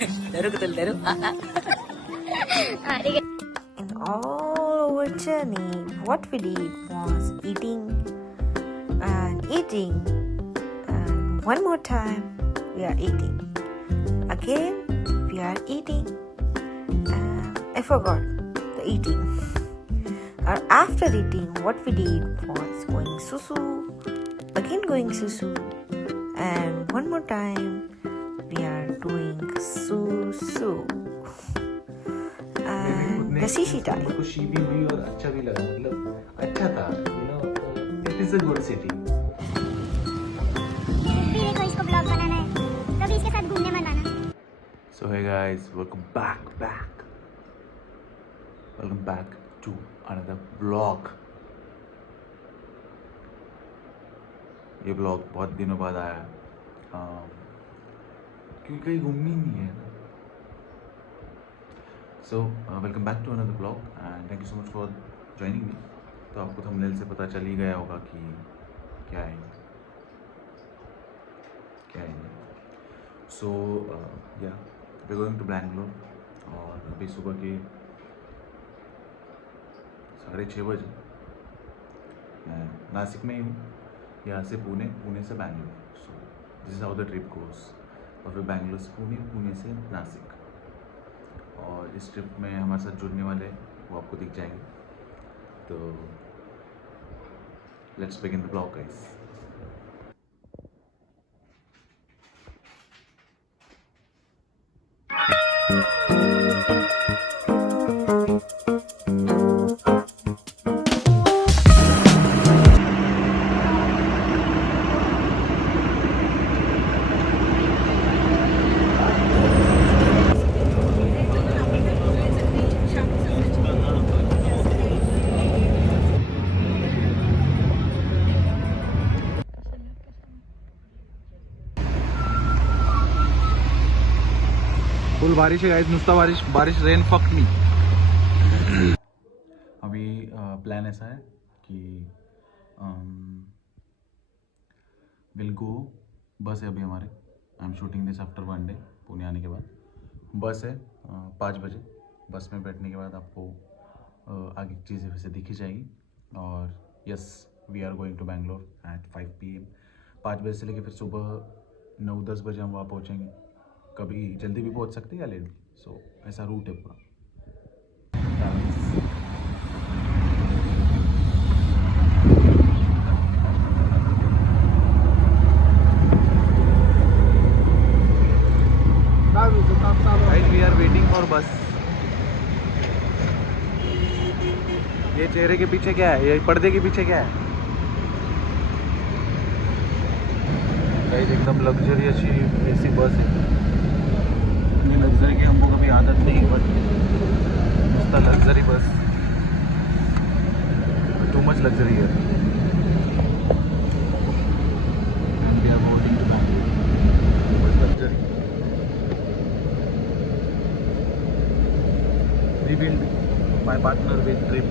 In all our journey, what we did was eating and eating, and one more time we are eating. Again we are eating, and I forgot the eating. After eating, what we did was going susu, again going susu, and one more time we are doing susu. And the shishi time. खुशी भी हुई और अच्छा भी लगा, मतलब अच्छा था, it is a good city. देखो इसको ब्लॉग बनाना है, कभी इसके साथ घूमने मत आना। So hey guys, welcome back to another vlog। ये ब्लॉग बहुत दिनों बाद आया क्योंकि कहीं घूमनी नहीं है। So welcome back to another blog and thank you so much for joining me. तो आपको थंबनेल से पता चल ही गया होगा कि क्या है। सो या वी गोइंग टू बैंगलोर, और अभी सुबह के 6:30 बजे मैं नासिक में ही हूँ। यहाँ से पुणे से Bangalore. So this is how the trip goes. और फिर बैंगलोर से पुणे से नासिक। और इस ट्रिप में हमारे साथ जुड़ने वाले वो आपको दिख जाएंगे। तो let's begin the blog guys. Full बारिश है गाइस, नुस्ता बारिश रेन फक मी। अभी प्लान ऐसा है कि विल गो, बस है अभी हमारे। I am shooting this after 1 day. Pune आने के बाद बस है 5 बजे। बस में बैठने के बाद आपको आगे की चीज़ें वैसे दिखी जाएगी। और yes, we are going to Bangalore at 5 PM। 5 बजे से लेकर फिर सुबह 9-10 बजे हम वहाँ पहुँचेंगे। कभी जल्दी भी पहुंच सकते हैं या लेट भी। सो ऐसा रूट है पूरा। वी आर वेटिंग फॉर बस। ये चेहरे के पीछे क्या है, ये पर्दे के पीछे क्या है गाइस? एकदम लग्जरियस ऐसी बस है। लग्जरी की हमको कभी आदत नहीं, बट उसका luxury bus too much luxury है। Rebuild my partner with trip।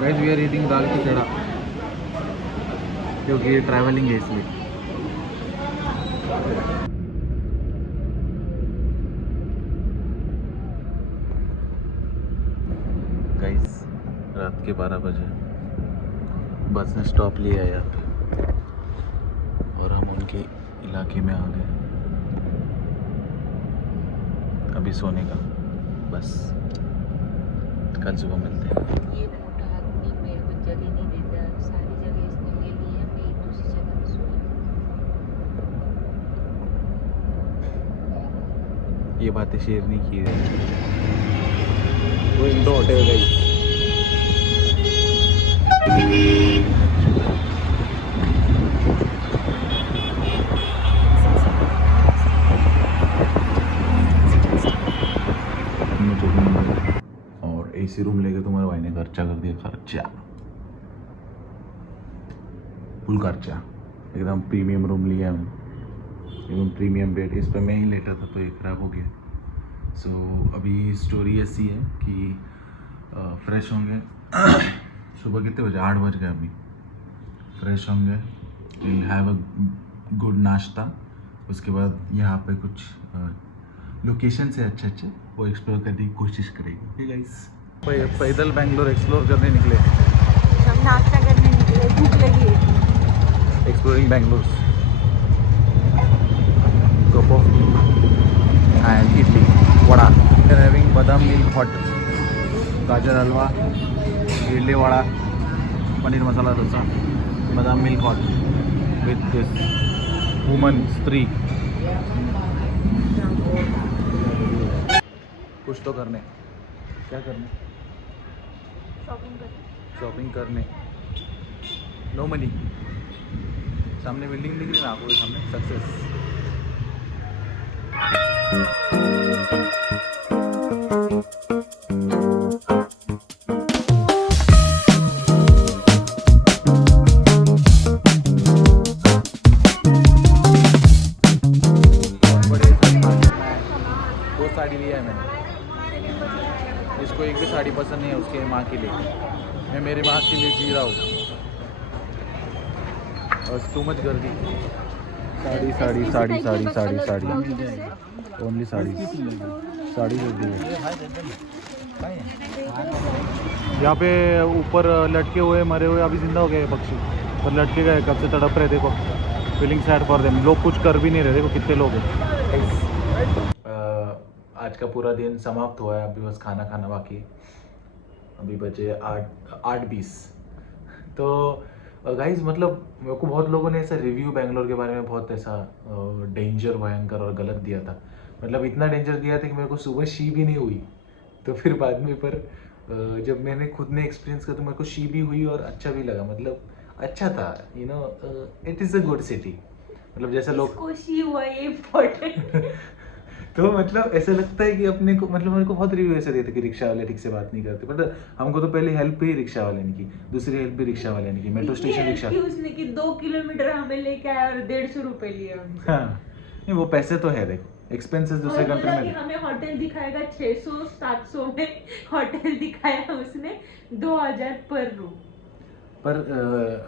Guys we are eating dal khichda, क्योंकि ये ट्रैवलिंग है इसलिए। गाइस रात के 12 बजे बस ने स्टॉप लिया है यहाँ पे, और हम उनके इलाके में आ गए। अभी सोने का, बस कल सुबह मिलते हैं। ये मोटा आदमी मेरे को जगह नहीं देता, सारी जगह इसने ले ली है, मैं दूसरी जगह पे सोई। ये बातें शेयर नहीं की गई। वो इंडो होटल गई। और एसी रूम लेके तुम्हारे भाई ने खर्चा कर दिया, खर्चा फुल खर्चा। एकदम प्रीमियम रूम लिया मैंने, एकदम प्रीमियम बेड। इस पर मैं ही लेटा था तो ये खराब हो गया। सो अभी स्टोरी ऐसी है कि फ्रेश होंगे सुबह कितने बजे 8 बज गए अभी। फ्रेश होंगे, विल हैव अ गुड नाश्ता, उसके बाद यहाँ पे कुछ लोकेशन से अच्छे वो एक्सप्लोर करने की कोशिश करेंगे। ओके गाइस, पैदल बेंगलोर एक्सप्लोर करने निकले, हम नाश्ता करने निकले, भूख लगी है। Exploring Bangalore. Cup of T and idli vada, having बादाम मिल्क हॉट, गाजर हलवा, इडली वड़ा, पनीर मसाला डोसा, बादाम milk hot with this woman स्त्री। कुछ तो करने, क्या करने? शॉपिंग करने। No money. सामने बिल्डिंग दिख रही है ना आपको, सामने सक्सेस। दो साड़ी लिया है मैंने, इसको एक भी साड़ी पसंद नहीं है उसके माँ के लिए, मैं मेरी माँ के लिए जी रहा हूँ। बस टू मच गर्दी, साड़ी साड़ी साड़ी साड़ी साड़ी साड़ी, ओनली साड़ी साड़ी होती है। यहाँ पे ऊपर लटके हुए मरे हुए अभी जिंदा हो गए पक्षी, पर लटके गए कब से तड़प रहे। देखो फीलिंग सैड फॉर देम, लोग कुछ कर भी नहीं रहे। देखो कितने लोग हैं। आज का पूरा दिन समाप्त हुआ है, अभी बस खाना खाना बाकी। अभी बचे 8:20। तो गाइस मतलब मेरे को बहुत लोगों ने ऐसा रिव्यू बेंगलोर के बारे में बहुत ऐसा डेंजर भयंकर और गलत दिया था। मतलब इतना डेंजर दिया था कि मेरे को सुबह शी भी नहीं हुई। तो फिर बाद में पर जब मैंने खुद ने एक्सपीरियंस किया तो मेरे को शी भी हुई और अच्छा भी लगा। मतलब अच्छा था, you know, it is a good city. मतलब जैसे लोग शी हुआ ये इम्पोर्टेंट। तो मतलब ऐसा लगता है कि अपने को, मतलब मेरे को बहुत रिव्यू ऐसे देते कि रिक्शा वाले ठीक से बात नहीं करते, बट हमको तो पहले हेल्प भी रिक्शा वाले ने की, दूसरी हेल्प भी रिक्शा वाले ने की। मेट्रो स्टेशन रिक्शा उसने की 2 किलोमीटर हमें लेके आया और 150 रुपए लिए हमसे। हाँ, नहीं वो पैसे तो है, देखो एक्सपेंसेस दूसरे कंट्री में। हमें होटल दिखाएगा 600-700 में, होटल दिखाया उसने 2000 पर रूम। पर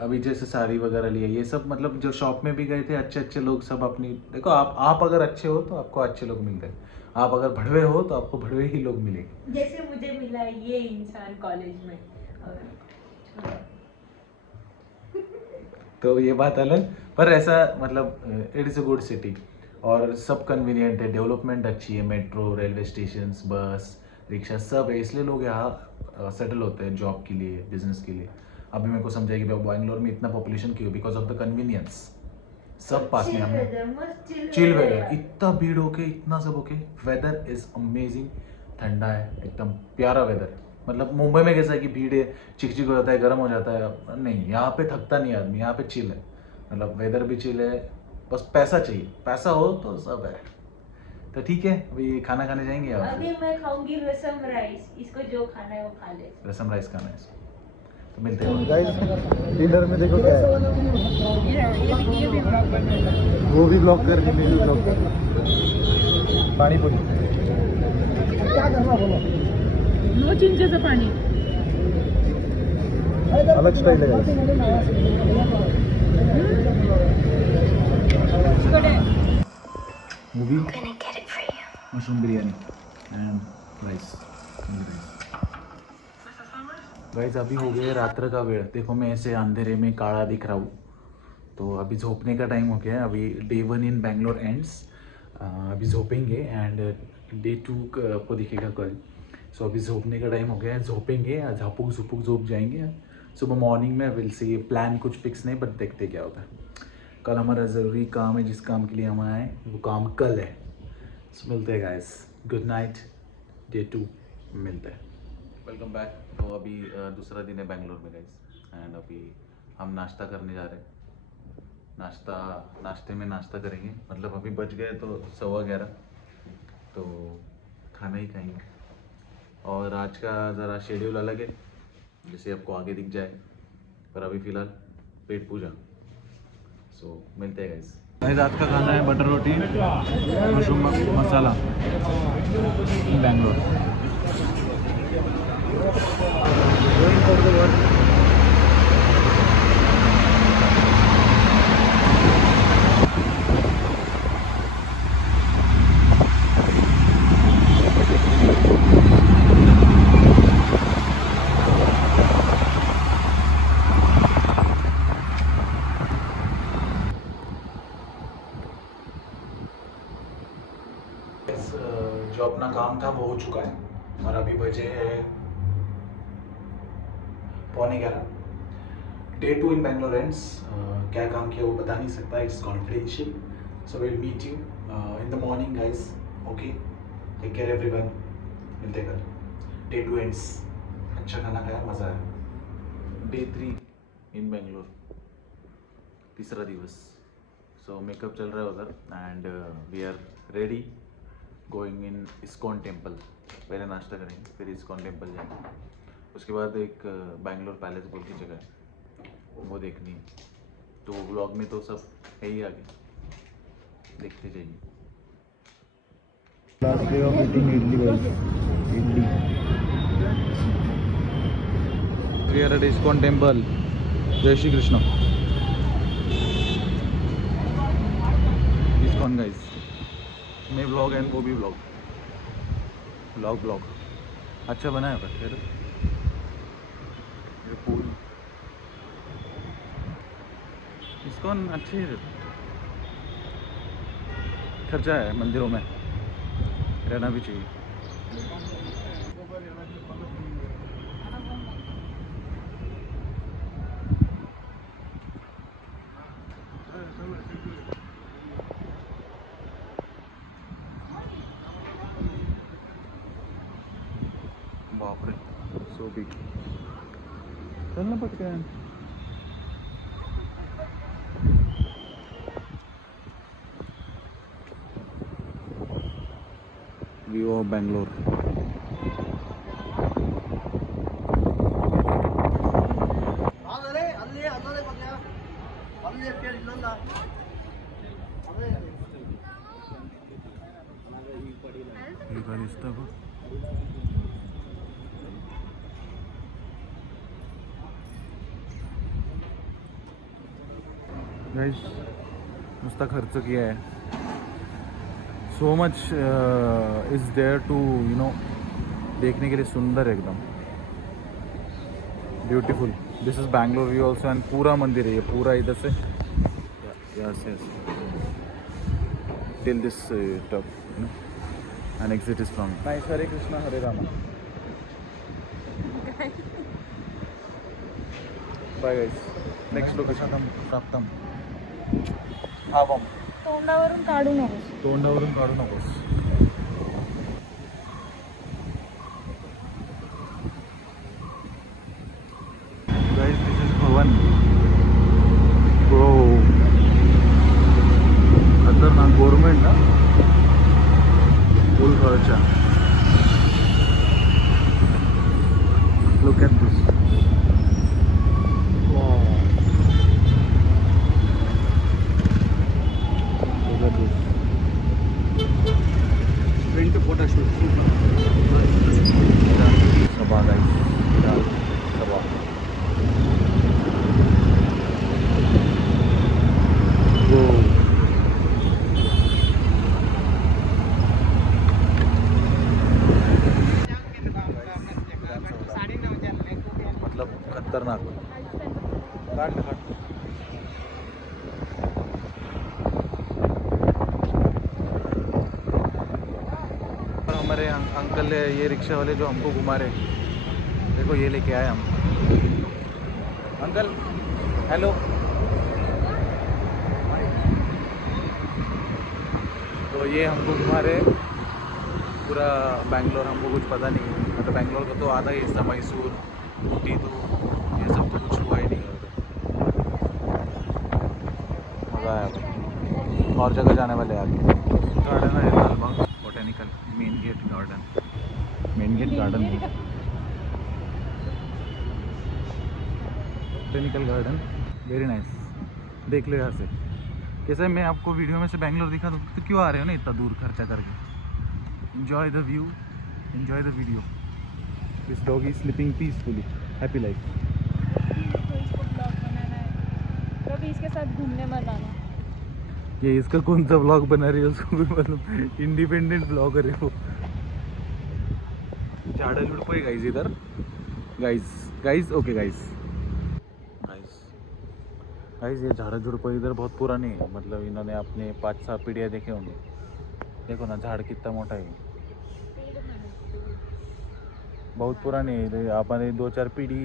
अभी जैसे साड़ी वगैरह लिया, ये सब मतलब जो शॉप में भी गए थे अच्छे लोग सब अपनी, देखो आप अगर अच्छे हो तो आपको अच्छे लोग मिलते हैं, आप अगर भड़वे हो तो आपको भड़वे ही लोग मिलेंगे। जैसे मुझे मिला ये इंसान कॉलेज में। तो ये बात अलग, पर ऐसा मतलब it is a good city और सब कन्वीनियंट है, डेवलपमेंट अच्छी है, मेट्रो, रेलवे स्टेशन, बस, रिक्शा सब है, इसलिए लोग यहाँ सेटल होते हैं जॉब के लिए, बिजनेस के लिए। अभी मेरे को समझा कि बैंगलोर में इतना पॉपुलेशन क्यों, बिकॉज ऑफ द कन्वीनियंस, सब पास में। हमें चिल वेदर, इतना भीड़ होके इतना सब होके, वेदर इज अमेजिंग, ठंडा है एकदम प्यारा वेदर। मतलब मुंबई में कैसा है कि भीड़ है, चिकचिक हो जाता है, गर्म हो जाता है, नहीं यहाँ पे थकता नहीं आदमी, यहाँ पे चिल है, मतलब वेदर भी चिल है, बस पैसा चाहिए, पैसा हो तो सब है। तो ठीक है, अभी खाना खाने जाएंगे। अभी मैं खाऊंगी रसम राइस, इसको जो खाना है वो खा ले। रसम राइस खाना है इसको, तो मिलते हैं गाइस। डिनर में देखो क्या है, वो भी ब्लॉक कर, मैं भी ब्लॉक कर, पानी पूरी। क्या करना बोलो, नो चिंचेचं पाणी, अलग स्टाइल है guys. Movie mushroom biryani and rice. Guys अभी हो गया रात्र का वेळ, देखो मैं ऐसे अंधेरे में काला दिख रहा हूँ। तो अभी झोपने का टाइम हो गया है, अभी डे 1 इन बेंगलोर एंड्स, अभी झोपेंगे एंड डे 2 आपको दिखेगा कल। सो अभी झोपने का टाइम हो गया है, झोपेंगे, झापुक झुपुक झोप जाएंगे। सुबह मॉर्निंग में विल सी, प्लान कुछ फिक्स नहीं, बट देखते क्या होता है। कल हमारा ज़रूरी काम है, जिस काम के लिए हम आए वो काम कल है। सो मिलते हैं गाइस, गुड नाइट, डे 2 मिलते हैं। Welcome back. तो अभी दूसरा दिन है बेंगलोर में गाइस, एंड अभी हम नाश्ता करने जा रहे हैं। नाश्ते में नाश्ता करेंगे, मतलब अभी बज गए तो 11:15, तो खाना ही खाएंगे। और आज का ज़रा शेड्यूल अलग है, जैसे आपको आगे दिख जाए, पर अभी फ़िलहाल पेट पूजा। सो मिलते हैं गाइस। रात का खाना है butter roti, mushroom masala, in Bangalore. Going for the work. जो अपना काम था वो हो चुका है और अभी बजे हैं 11:15. Day 2 in Bangalore ends. क्या काम किया वो बता नहीं सकता, it's confidential. So will meet you in the morning guys. Okay, take care everyone. मिलते कल. Day 2 ends. अच्छा खाना खाया, मज़ा आया. Day 3 in Bangalore. तीसरा दिवस. सो मेकअप चल रहा है उधर and we are ready going in ISKCON temple. पहले नाश्ता करेंगे, फिर इस्कॉन टेम्पल जाएंगे. उसके बाद एक बैंगलोर पैलेस बोल की जगह है, वो देखनी है. तो व्लॉग में तो सब है ही, आगे देखते जाइए. Last day of eating idli guys. Idli. We are at ISKCON temple. जय श्री कृष्ण. इस्कॉन गाइस. मैं व्लॉग एंड वो भी व्लॉग अच्छा बना है. पर फिर ये पूल इस्कॉन अच्छी है. खर्चा है मंदिरों में, रहना भी चाहिए. बाप रे, सो बिग. चलना पटकन. View of Bangalore. गाइस नुसता खर्च किया है. So much is there to you know. देखने के लिए सुंदर एकदम beautiful. This is Bangalore view also and पूरा मंदिर है ये, पूरा इधर से yes till this top and exit is from. Nice. Hare Krishna Hare Rama. Bye guys. Next location प्राप्तम. भावम. तोंडावरून काढू नकोस. Guys, this is Bhavan. Bro, खतरनाक गवर्नमेंट ना. फुल खर्चा. Look at this. Wow. Look at this. 20 photo shoot. Sabah guys. Sabah. Whoa. मतलब खतरनाक. हमारे अंकल है ये रिक्शा वाले जो हमको घुमा रहे. देखो ये लेके आए हम. Uncle hello. तो ये हमको घुमा रहे पूरा बैंगलोर. हमको कुछ पता नहीं, मतलब बैंगलोर का तो आधा हिस्सा मैसूर ऊटी तो ये सब तो कुछ हुआ ही नहीं. मज़ा आया. और जगह जाने वाले आगे. गार्डन है Lalbagh botanical. Main gate garden botanical garden. Very nice. देख लो यहाँ से कैसे. मैं आपको वीडियो में से बैंगलोर दिखा दूँ तो क्यों आ रहे हो ना इतना दूर खर्चा करके. enjoy the view, enjoy the video. This dog is sleeping peacefully, happy life. तो इसको ब्लॉग बनाना है, कभी इसके साथ घूमने मत आना। ये इसका कौन सा ब्लॉग बना रही है उसको भी मतलब इंडिपेंडेंट ब्लॉगर है वो। झाड़ा झुड़प है गाइस इधर, गाइस ओके गाइस ये झाड़ा झुड़प इधर बहुत पुरानी है, मतलब इन्होंने अपने 5-6 पीढ़ियाँ देखे होंगे। देखो ना झाड़ कितना मोटा है, बहुत पुरानी है। हमारे 2-4 पीढ़ी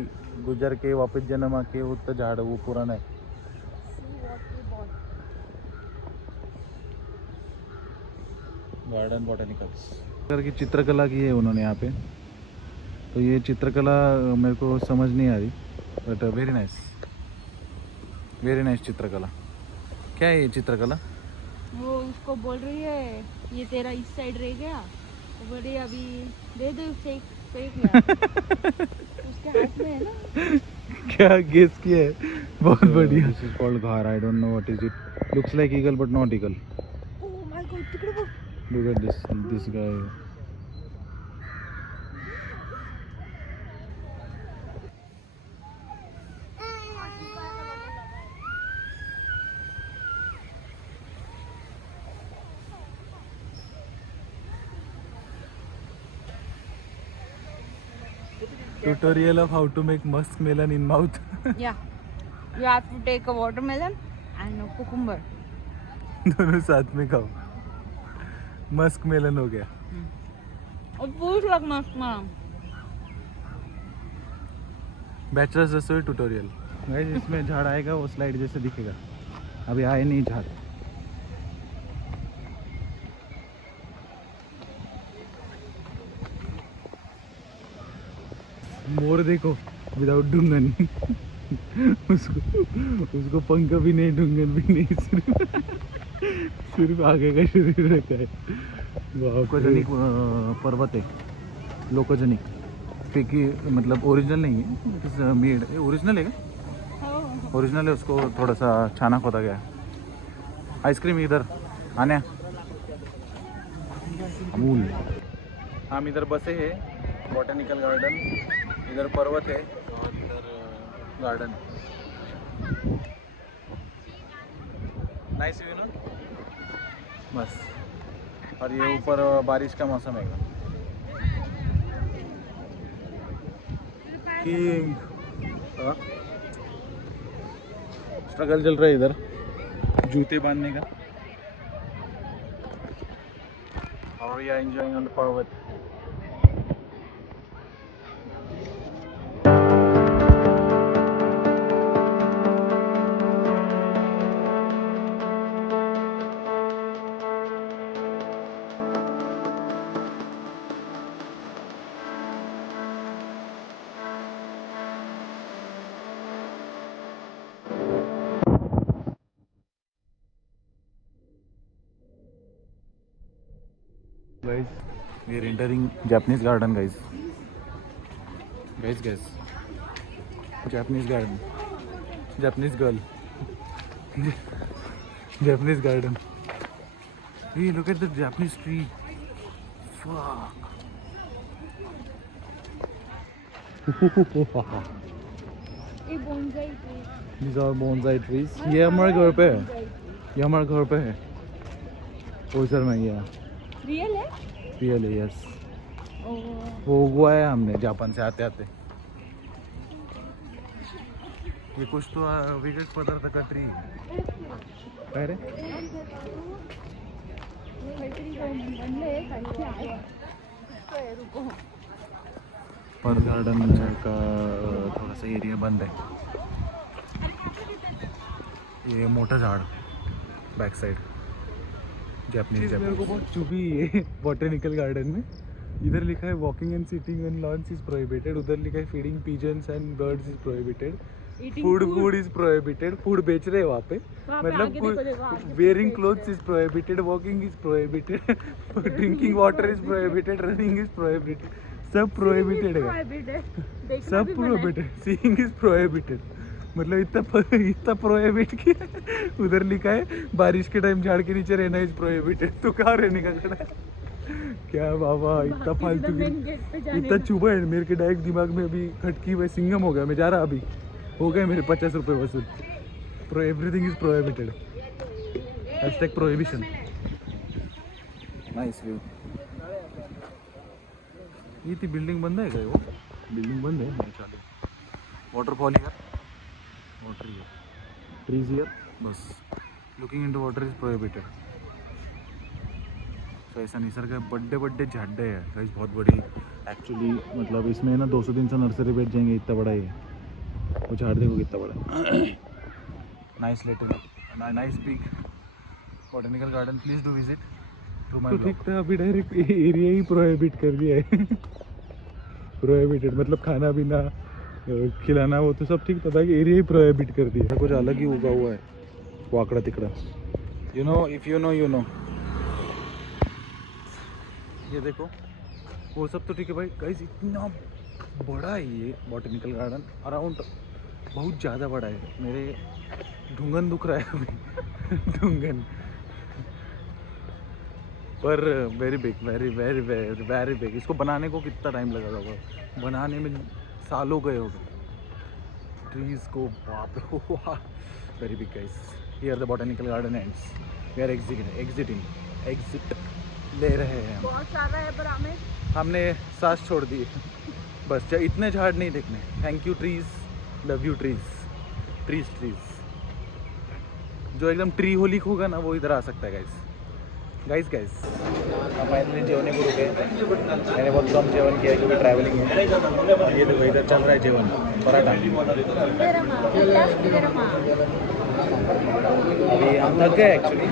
गुजर के वापस जन्म आके उतना झाड़ वो पुराना है। गार्डन बॉटनिकल्स की चित्रकला की है उन्होंने यहाँ पे, तो ये चित्रकला मेरे को समझ नहीं आ रही, बट वेरी नाइस चित्रकला। क्या है ये चित्रकला? वो उसको बोल रही है ये तेरा इस साइड रह गया, वो बोल रही है अभी दे दो फेंक यार। उसके हाथ में है ना। क्या गेस किया है, बहुत बढ़िया। दिस इज कॉल्ड घार, I don't know what is it, looks like eagle but not eagle. Oh my God, तिकडे बघ। Look at this guy. Tutorial of how to make musk melon in mouth. Yeah, you have to take a watermelon and a cucumber. दोनों साथ में खाओ, Musk melon हो गया। और पूछ लग मस्त माम। बैचलर्स रसोई ट्यूटोरियल। गाइस इसमें झाड़ आएगा, वो स्लाइड जैसे दिखेगा, अभी आए नहीं झाड़। मोर देखो विदाउट डुंगन। उसको पंख भी नहीं, डुंगन भी नहीं, सिर्फ आगे का शरीर रहता है। लोकोजेनिक पर्वत है, लोकोजेनिक क्योंकि मतलब ओरिजिनल नहीं है, मेड ओरिजिनल है क्या? ओरिजिनल है, उसको थोड़ा सा छाना खोदा गया। आइसक्रीम इधर आने अमूल। हम इधर बसे हैं, बॉटनिकल गार्डन, इधर पर्वत है और इधर गार्डन। नाइस व्यू ना, बस। और ये ऊपर बारिश का मौसम है। किंग स्ट्रगल चल रहा है इधर जूते बांधने का, और we are enjoying on the parvat. Guys, we are entering Japanese garden, guys. Japanese garden, Japanese girl, Japanese garden. Hey, look at the Japanese tree. Fuck. ये bonsai tree। These are bonsai trees. ये हमारे घर पे है, ये हमारे घर पे है। ओसर में ये रियल है? रियल है, यस। ओह वो उगवा है हमने जापान से आते आते। ये कुछ तो विकट पदार्थ का ट्री है रे। पर गार्डन का थोड़ा सा एरिया बंद है। ये मोटा झाड़ बैक साइड जापानीज। मेरे को बहुत चुभी है बॉटनिकल गार्डन में। इधर लिखा है walking and sitting on lawns is prohibited, उधर लिखा है feeding pigeons and birds is prohibited, food is prohibited. Food बेच रहे हैं वहाँ पे, मतलब wearing clothes is prohibited, walking is prohibited, drinking water is prohibited, running is prohibited, सब प्रोहिबिटेड है, सब प्रोहिबिटेड। सीइंग इज प्रोहिबिटेड, मतलब इतना प्रोहिबिट किया। उधर लिखा है बारिश के टाइम झाड़ के नीचे रहना इज प्रोहिबिटेड, तो कहाँ रहने का खड़ा है? क्या बाबा इतना फालतू की गेट पे जाने इतना चुभा है मेरे के डायरेक्ट दिमाग में अभी खटकी भाई सिंगम हो गया मैं जा रहा अभी हो गए मेरे 50 रुपये वसूल pro everything is prohibited hashtag prohibition nice view ये थी बिल्डिंग बंद है क्या वो बिल्डिंग बंद है नहीं चालू waterfall here water here trees here बस looking into water is prohibited तो ऐसा निसर्ग है बड्डे बड्डे झाड्डे है गाइस बहुत बड़ी एक्चुअली मतलब इसमें ना 200-300 नर्सरी बैठ जाएंगे इतना बड़ा ही है वो झाड़ देखो कितना बड़ा nice little nice big botanical garden please do visit through my blog. ठीक था अभी डायरेक्ट एरिया ही प्रोहिबिट कर दिया है प्रोहिबिटेड मतलब खाना पीना खिलाना वो तो सब ठीक था बाकी एरिया ही प्रोहिबिट कर दिया कुछ अलग ही उगा हुआ है वाकड़ा तिकड़ा you know if you know ये देखो वो सब तो ठीक है भाई गाइस इतना बड़ा है ये बॉटनिकल गार्डन अराउंड बहुत ज़्यादा बड़ा है मेरे ढूंगन दुख रहा है अभी ढूंगन पर very big very very very very big इसको बनाने को कितना टाइम लगा होगा बनाने में सालों गए होंगे ट्रीज को बाप very big guys here the botanical garden ends we are exit ले रहे हैं हम। बहुत सारा है पर हमें हमने सांस छोड़ दी बस इतने झाड़ नहीं देखने thank you trees love you trees जो एकदम ट्री होलिक होगा ना वो इधर आ सकता है गाइस हम फाइनली जेवने को रुके मैंने बहुत कम जेवन किया क्योंकि ट्रैवलिंग है ये देखो इधर चल रहा है जेवन पराठा अभी हम थक गए एक्चुअली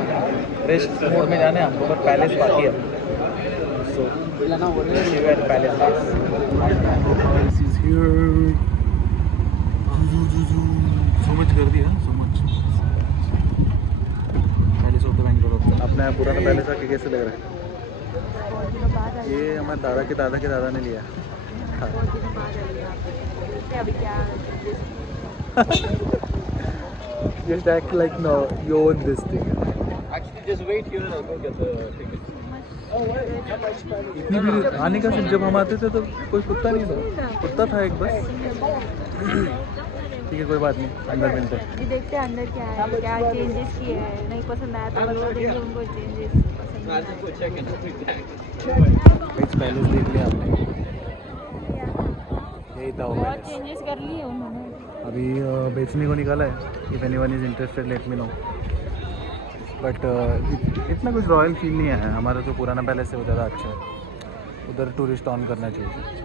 रेस्ट मोड में जाने हमको पर पैलेस बाकी है सो पैलेस सो मच कर दिया so much palace of the Bangalore अपने पुराना पैलेस आके कैसे लग रहा है ये हमारे दादा के दादा ने लिया Just act like no, you own this thing. Actually, just wait here and I'll go get the ticket. इतनी भीड़ आने का जब हम आते थे तो कोई कुत्ता नहीं था कुत्ता था एक बस ठीक है कोई बात नहीं अंदर मिलते हैं अभी देखते हैं अंदर क्या है क्या चेंजेस किए हैं नहीं पसंद आया तो वो देंगे उनको चेंजेस पसंद आया पैलेस देख लिया आपने यही था वो बहुत पैलेस चेंजेस कर लिए उन्होंने अभी बेचने को निकाला है if anyone is interested let me know but इतना कुछ रॉयल फील नहीं आया हमारा जो पुराना पैलेस है वो ज़्यादा अच्छा है उधर टूरिस्ट ऑन करना चाहिए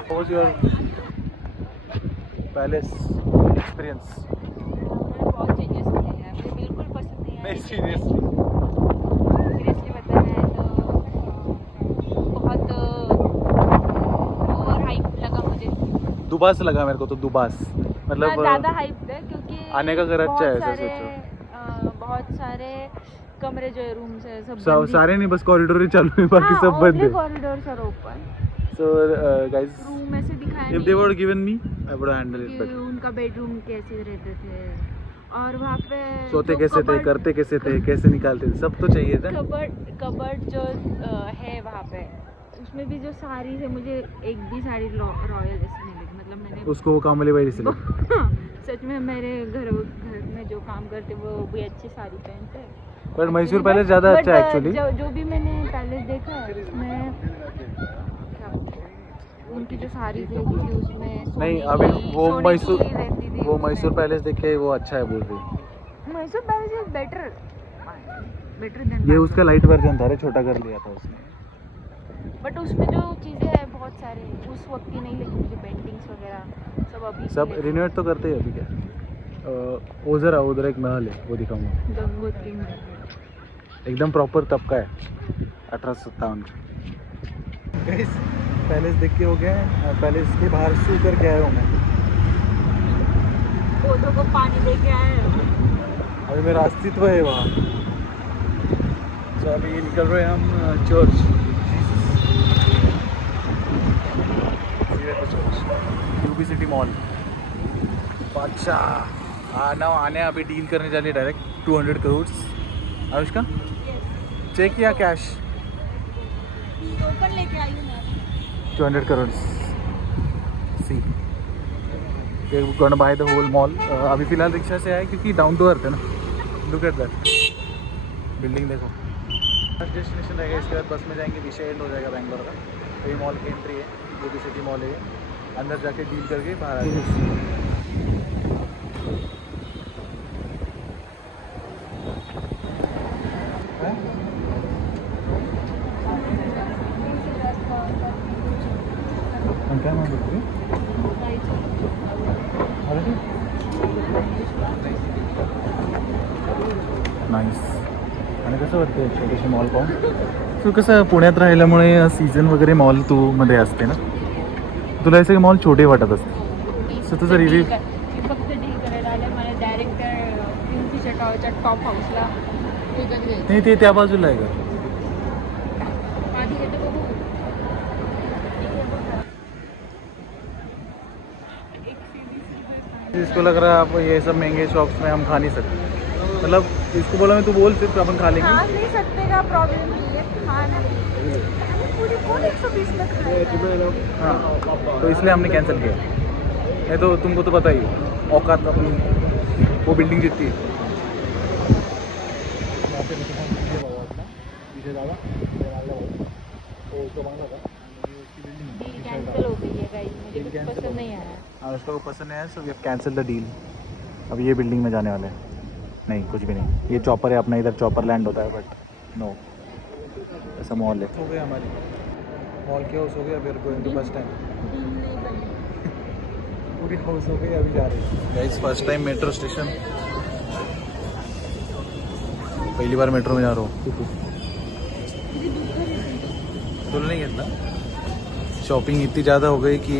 What was your palace experience? बहुत चेंजेस किए हैं मुझे बिल्कुल पसंद नहीं है सीरियसली बताया तो बहुत ओवर हाइप लगा मुझे दुबास लगा मेरे को तो दुबास मतलब ज़्यादा हाइप है क्योंकि आने का घर अच्छा है ऐसा बहुत सारे कमरे जो है रूम्स है सब सारे नहीं बस कॉरिडोर ही चालू है बाकी सब बंद है corridors are open so guys room में से दिखाया if they would given me I would handle it कि बेटर उनका बेडरूम कैसे रहते थे और वहाँ पे सोते जो कैसे थे कबर्ड- करते कैसे थे कैसे निकालते थे सब तो चाहिए था कबर्ड जो है वहाँ पे उसमें भी जो साड़ी है मुझे एक भी साड़ी रॉयल जैसी नहीं लगी मतलब मैंने उसको कामली बाई से सच में मेरे घर में जो काम करते वो भी अच्छी साड़ी पहनते हैं पर मैसूर पैलेस ज़्यादा अच्छा है एक्चुअली जो भी मैंने पैलेस देखा है उसमें क्या बोलते हैं, उनकी जो साड़ी देखी थी उसमें नहीं सोने अभी की- वो सोने मैसूर की रहती थी वो उसमें। मैसूर पैलेस देखे वो अच्छा है बोल रही Mysore palace is better than ये उसका लाइट वर्जन था रे छोटा कर लिया था उसने बट उसमें जो चीज़ें हैं बहुत सारे उस वक्त की नहीं लगी मुझे पेंटिंग्स वगैरह सब अभी की सब लगी। रिनोवेट तो करते ही अभी क्या उधर आओ उधर एक महल है वो दिखाऊंगा गंगोत्री में एकदम प्रॉपर तब का है 1857 का पैलेस देख के हो गए पैलेस के बाहर सू करके आया हूँ मैं पौधों को पानी दे के आए अभी मेरा अस्तित्व है वहाँ तो अभी निकल रहे हैं हम चर्च यूबी सिटी मॉल बादशाह ना आने अभी डील करने जा रही डायरेक्ट 200 करोड़। अनुष्का चेक या कैश? टोकन लेके आई हूँ मैं। 200 crore. She gonna buy the whole mall. अभी फिलहाल रिक्शा से आए क्योंकि डाउन टू अर्थ है ना। लुक एट दैट बिल्डिंग देखो। फर्स्ट डेस्टिनेशन रहेगा, इसके बाद बस में जाएंगे, विषय एंड हो जाएगा बैंगलोर का। तो ये मॉल की एंट्री है, जो भी सिटी मॉल है, अंदर जाके डील करके बाहर आ जाएंगे। क्या नाम बोलते हैं? नाईस. आणि कसं वाटतं छोटेसे मॉल पाहून? तू कसं पुण्यात राहिल्यामुळे सीझन वगैरे मॉल तू मध्ये असते ना, तुला असे मॉल छोटे वाटत असते. सो तुझा रिव्ह्यू? मी फक्त डील करायला आले, मला डायरेक्ट प्रिन्सीच्या टॉप हाऊसला नाही, ते त्या बाजूला आहे का? आधी येते बघू. इसको लग रहा है आप ये सब महंगे शॉप्स में हम खा नहीं सकते. मतलब इसको बोला मैं, तू बोल सिर्फ अपन खा लेंगे. खा नहीं सकते का प्रॉब्लम नहीं है, खाना पूरी कौन 120 में खाएगा? हाँ, तो इसलिए हमने कैंसिल किया. नहीं तो तुमको तो पता ही, औकात अपनी वो बिल्डिंग जितनी है. डील कैंसिल हो गई है गाइस, मुझे कुछ पसंद नहीं आया. अनुष्का को पसंद है, so we have cancel the deal. अब ये बिल्डिंग में जाने वाले हैं. नहीं, कुछ भी नहीं. ये चॉपर है अपना, इधर चॉपर लैंड होता है, बट नो, ऐसा मॉल है. हो गया हमारी मॉल की हाउस हो गया. फिर going to bus stand. Deal नहीं बनी. पूरी हाउस हो गई, अभी जा रहे हैं. Guys first time metro station, पहली बार मेट्रो में जा रहा हूँ. फुल नहीं घेतला. शॉपिंग इतनी ज़्यादा हो गई कि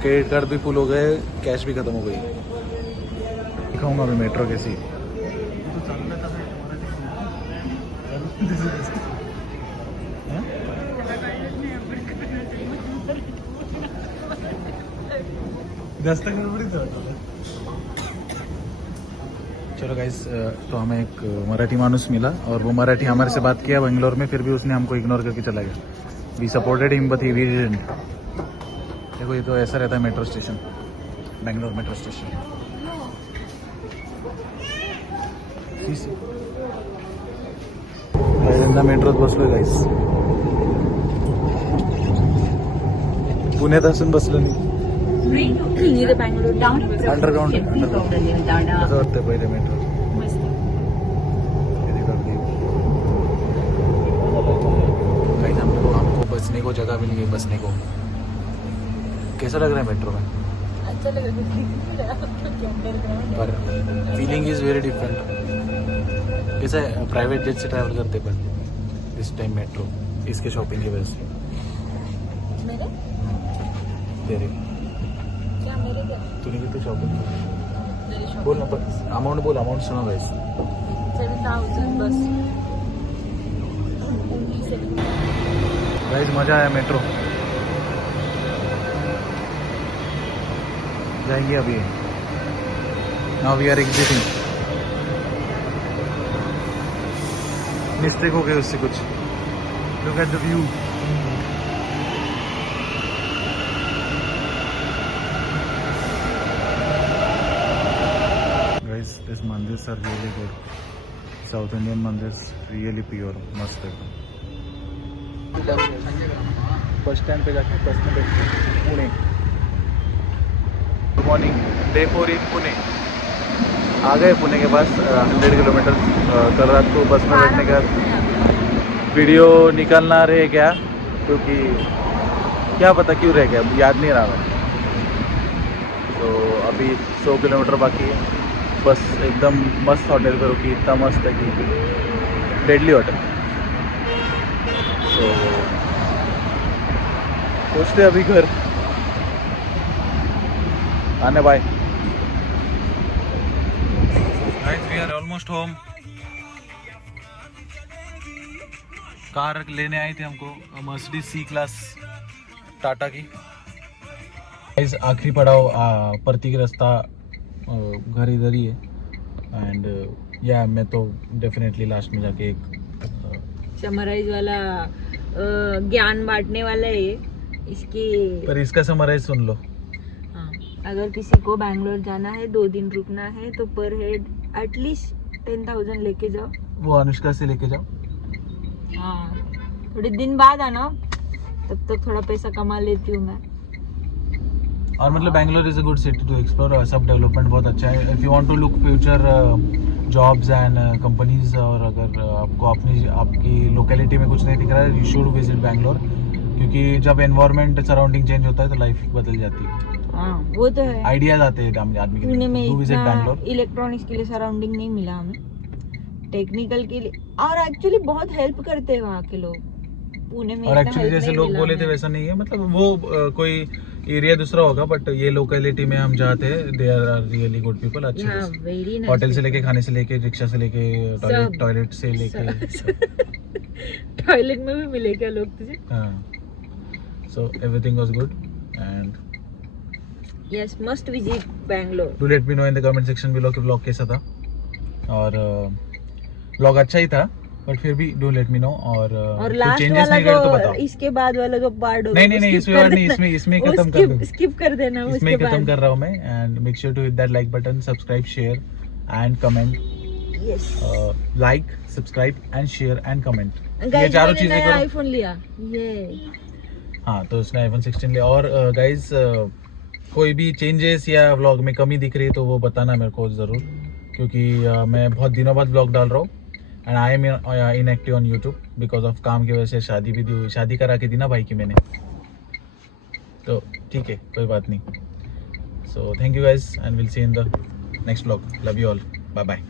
क्रेडिट कार्ड भी फुल हो गए, कैश भी ख़त्म हो गई. दिखाऊंगा मैं मेट्रो कैसी. जास्त गडबडीत वाटलं. चलो गाइस, तो हमें एक मराठी मानुस मिला और वो मराठी हमारे से बात किया बेंगलोर में, फिर भी उसने हमको इग्नोर करके चला गया. We supported him but he didn't. देखो ये तो ऐसा रहता है metro station, Bangalore metro station. पहिल्यांदा मेट्रोत बसलोय गाइस. पुण्यात असून बसलो नाही. अंडरग्राउंड कसं वाटतं पहिले मेट्रो? गाइस हमको बसने को जगह मिल गई. बसने को कैसा लग रहा है मेट्रो में? अच्छा लग रहा है, पर फीलिंग इज वेरी डिफरेंट. कैसा है, प्राइवेट जेट से ट्रैवल करते पर इस टाइम मेट्रो, इसके शॉपिंग की वजह से. मेरे तेरे क्या मेरे क्या तूने कितनी शॉपिंग की? मेरे शॉप बोल ना, पर अमाउंट बोल. अमाउंट सुना गाइस. 7,000 बस. गाइस मजा आया मेट्रो. जाएंगे अभी. Now we are exiting. Mistake हो गई उससे कुछ. Look at the view. Guys this mandirs are really good. South Indian mandirs really pure, मस्त एकदम. बस स्टैंड पे जाके बस में बैठते Pune. Good morning. Day 4 in Pune. आ गए पुणे के पास. 100 किलोमीटर. कल रात को बस में बैठने का वीडियो निकालना रह गया, क्योंकि क्या पता क्यों रह गया, याद नहीं रहा. तो अभी 100 किलोमीटर बाकी है. बस एकदम मस्त होटल पे रुकी. इतना मस्त है कि डेडली होटल. तो पहुँचते अभी घर. आने bye. We are almost home. Car लेने आई थी हमको, मर्सिडीज सी क्लास टाटा की. आखिरी पड़ाव परती की रास्ता घर इधर ही है. एंड या मैं तो डेफिनेटली लास्ट में जाके एक समराइज वाला ज्ञान बांटने वाला है ये इसकी। पर इसका समराइज सुन लो। हाँ, अगर किसी को बैंगलोर जाना है 2 दिन रुकना है तो पर हेड एटलीस्ट 10,000 लेके जाओ। वो अनुष्का से लेके जाओ। हाँ, थोड़े दिन बाद आना, तब तक थोड़ा पैसा कमा लेती हूँ मैं। और मतलब Bangalore is a good city to explore, सब डेवलपमेंट बहुत अच्छा है। If you want to look future jobs and companies, और अगर आपको आपकी लोकेलिटी में कुछ नहीं दिख रहा है, यू शुड विजिट बैंगलोर, क्योंकि जब एनवायरनमेंट सराउंडिंग चेंज होता है तो लाइफ बदल जाती है। हाँ, वो तो है। आइडियाज आते हैं आदमी के पुणे में लिए। विजिट इतना बैंगलोर। इलेक्ट्रॉनिक्स के लिए सराउंडिंग नहीं मिला हमें, टेक्निकल के लिए, और एक्चुअली बहुत हेल्प करते हैं वहाँ के लोग। पुणे में और इतना एक्चुअली help जैसे नहीं लोग मिला बोले थे हमें। वैसा नहीं है, मतलब वो कोई एरिया दूसरा होगा, बट ये लोकेलिटी में हम जाते हैं, they are really good people, अच्छे हाँ, लोग। Very nice. होटल से लेके, खाने से लेके, रिक्शा से लेके, सब। टॉयलेट से लेके, टॉयलेट में भी मिले क्या लोग तुझे? हाँ, so everything was good and yes, must visit Bangalore. Do let me know in the comment section below कि व्लॉग कैसा था। और व्लॉग अच्छा ही था, बट फिर भी डू लेट मी नो। और कुछ लास्ट चेंजेस वाला नहीं करे तो जो बताओ। इसके बाद वाला जो पार्ट होगा, नहीं नहीं, इसमें और नहीं, इसमें खत्म कर दूं। स्किप कर देना इसमें उसके खत्म बाद। कर रहा हूँ मैं। And make sure to hit that like button, subscribe, share and comment. Yes like, subscribe and share and comment, ये गाइस, चारों मैंने चीजें नया करो। आईफोन लिया ये। हाँ, तो उसने iPhone 16 लिया। और गाइज कोई भी चेंजेस या व्लॉग में कमी दिख रही है तो वो बताना मेरे को ज़रूर, क्योंकि मैं बहुत दिनों बाद व्लॉग डाल रहा हूँ। And I am inactive on YouTube because of काम की वजह से। शादी भी दी हुई, शादी करा के दी ना भाई की मैंने, तो ठीक है, कोई बात नहीं। So thank you guys and will see in the next vlog. Love you all, bye bye.